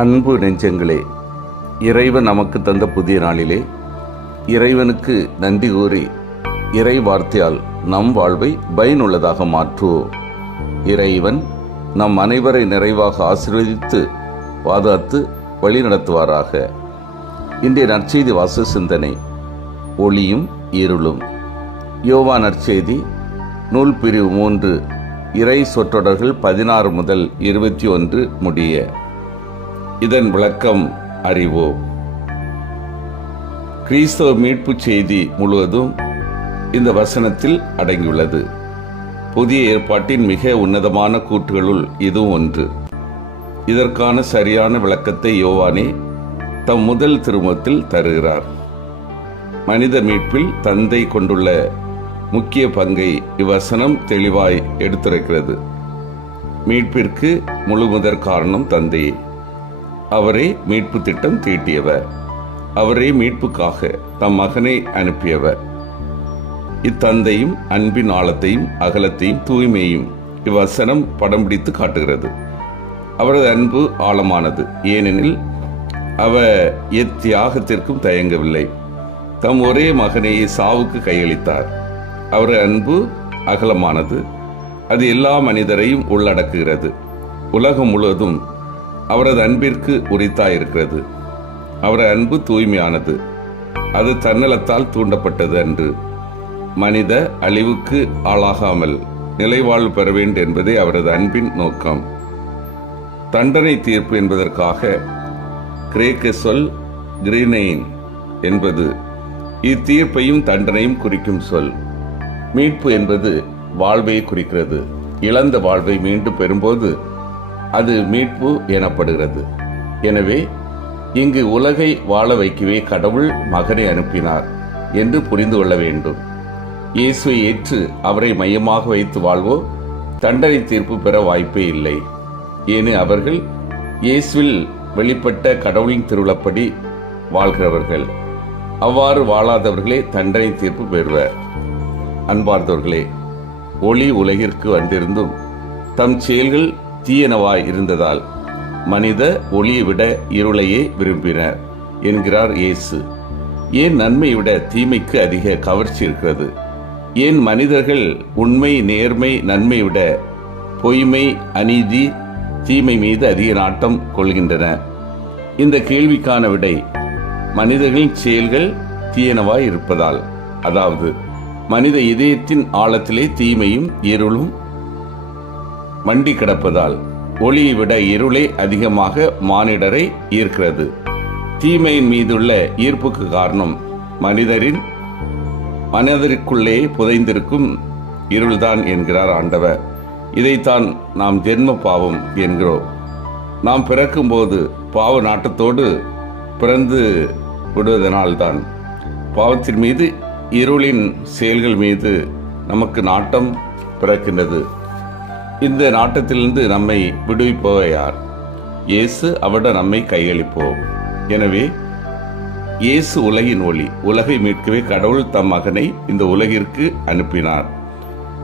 அன்பு நெஞ்சங்களே, இறைவன் நமக்கு தந்த புதிய நாளிலே இறைவனுக்கு நன்றி கூறி இறை வார்த்தையால் நம் வாழ்வை பயனுள்ளதாக மாற்றுவோம். இறைவன் நம் அனைவரை நிறைவாக ஆசீர்வதித்து பாதுகாத்து வழி நடத்துவாராக. இன்றைய நற்செய்தி வாச சிந்தனை, ஒளியும் இருளும். யோவான் நற்செய்தி நூல் பிரிவு 3, இறை சொற்றொடர்கள் 16 முதல் 21 முடிய. இதன் விளக்கம் அறிவோம். கிறிஸ்தவ மீட்பு செய்தி முழுவதும் இந்த வசனத்தில் அடங்கியுள்ளது. புதிய ஏற்பாட்டின் மிக உன்னதமான கூற்றுகளுள் இதுவும் ஒன்று. இதற்கான சரியான விளக்கத்தை யோவானே தம் முதல் திருமுகத்தில் தருகிறார். மனித மீட்பில் தந்தை கொண்டுள்ள முக்கிய பங்கை இவ்வசனம் தெளிவாய் எடுத்துரைக்கிறது. மீட்பிற்கு முழுமுதற் காரணம் தந்தையே. அவரே மீட்பு திட்டம் தீட்டியவர். அவரே மீட்புக்காக தம் மகனை அனுப்பியவர். இத்தந்தையும் அன்பின் ஆழத்தையும் அகலத்தையும் தூய்மையும் இவ்வசனம் படம் பிடித்து காட்டுகிறது. அவரது அன்பு ஆழமானது, ஏனெனில் அவர் எத்தியாகத்திற்கும் தயங்கவில்லை. தம் ஒரே மகனையே சாவுக்கு கையளித்தார். அவரது அன்பு அகலமானது, அது எல்லா மனிதரையும் உள்ளடக்குகிறது. உலகம் முழுவதும் அவரது அன்பிற்கு உரித்தாயிருக்கிறது. அவரது அன்பு தூய்மையானது, அது தன்னலத்தால் தூண்டப்பட்டது அன்று. மனித அழிவுக்கு ஆளாகாமல் நிலைவாழ்வு பெற வேண்டும் என்பதே அவரது அன்பின் நோக்கம். தண்டனை தீர்ப்பு என்பதற்காக கிரேக்க சொல் கிரீனெயின் என்பது இத்தீர்ப்பையும் தண்டனையும் குறிக்கும் சொல். மீட்பு என்பது வாழ்வை குறிக்கிறது. இழந்த வாழ்வை மீண்டும் பெறும்போது அது மீட்பு எனப்படுகிறது. எனவே இங்கு உலகை வாழ வைக்கவே கடவுள் மகனை அனுப்பினார் என்று புரிந்து கொள்ள வேண்டும். இயேசுவை ஏற்று அவரை மையமாக வைத்து வாழ்வோ தண்டனை தீர்ப்பு பெற வாய்ப்பே இல்லை. ஏனெனில் அவர்கள் இயேசுவில் வெளிப்பட்ட கடவுளின் திருவிழப்படி வாழ்கிறவர்கள். அவ்வாறு வாழாதவர்களே தண்டனை தீர்ப்பு பெறுவர். அன்பார்ந்தவர்களே, ஒளி உலகிற்கு வந்திருந்தும் தம் செயல்கள் தீயனவாய் இருந்ததால் மனித ஒளியை விட இருளையே விரும்பினர் என்கிறார் இயேசு. ஏன் நன்மையை விட தீமைக்கு அதிக கவர்ச்சி இருக்கிறது? ஏன் மனிதர்கள் உண்மை, நேர்மை, நன்மை விட பொய்மை, அநீதி, தீமை மீது அதிக நாட்டம் கொள்கின்றன? இந்த கேள்விக்கான விடை மனிதர்களின் செயல்கள் தீயனவாய் இருப்பதால், அதாவது மனித இதயத்தின் ஆழத்திலே தீமையும் இருளும் மண்டி கிடப்பதால். ஒளியை விட இருளே அதிகமாக மானிடரை ஈர்க்கிறது. தீமையின் மீதுள்ள ஈர்ப்புக்கு காரணம் மனிதருக்குள்ளே புதைந்திருக்கும் இருள்தான் என்கிறார் ஆண்டவர். இதைத்தான் நாம் ஜென்ம பாவம் என்கிறோம். நாம் பிறக்கும்போது பாவ நாட்டத்தோடு பிறந்து விடுவதனால்தான் பாவத்தின் மீது, இருளின் செயல்கள் மீது நமக்கு நாட்டம் பிறக்கின்றது. இந்த நாட்டத்திலிருந்து நம்மை விடுவிப்பவர் யார்? இயேசு. அவரிடம் நம்மை கையளிப்போம். எனவே இயேசு உலகின் ஒளி. உலகை மீட்கவே கடவுள் தம் மகனை இந்த உலகிற்கு அனுப்பினார்.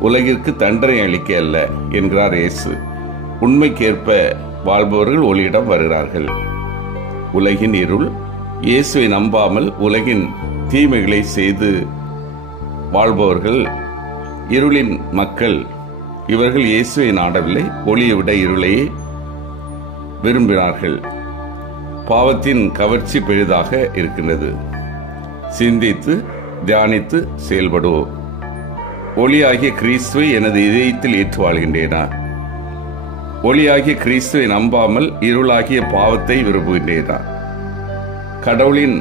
உலகிற்கு தண்டனை அளிக்க அல்ல என்கிறார் இயேசு. உண்மைக்கேற்ப வாழ்பவர்கள் ஒளியிடம் வருகிறார்கள். உலகின் இருள் இயேசுவை நம்பாமல் உலகின் தீமைகளை செய்து வாழ்பவர்கள் இருளின் மக்கள். இவர்கள் இயேசுவை நாடவில்லை, ஒளியை விட இருளையே விரும்பினார்கள். பாவத்தின் கவர்ச்சி பெரிதாக இருக்கின்றது. சிந்தித்து தியானித்து செயல்படுவோம். ஒளியாகிய கிறிஸ்துவை எனது இதயத்தில் ஏற்று வாழ்கின்றேனா? ஒளியாகிய கிறிஸ்துவை நம்பாமல் இருளாகிய பாவத்தை விரும்புகின்றேனா? கடவுளின்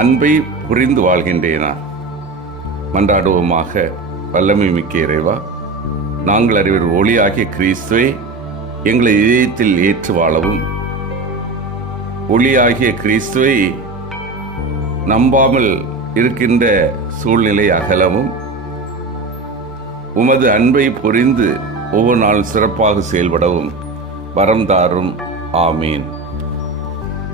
அன்பை புரிந்து வாழ்கின்றேனா? மன்றாடுவோமாக. வல்லமை மிக்க இறைவா, நாங்கள் அறிவர் ஒளியாகிய கிறிஸ்துவை எங்களை இதயத்தில் ஏற்று வாழவும், ஒளியாகிய கிறிஸ்துவை நம்பாமல் இருக்கின்ற சூழ்நிலை அகலவும், உமது அன்பை புரிந்து ஒவ்வொரு நாளும் சிறப்பாக செயல்படவும் வரம் தாரும். ஆமீன்.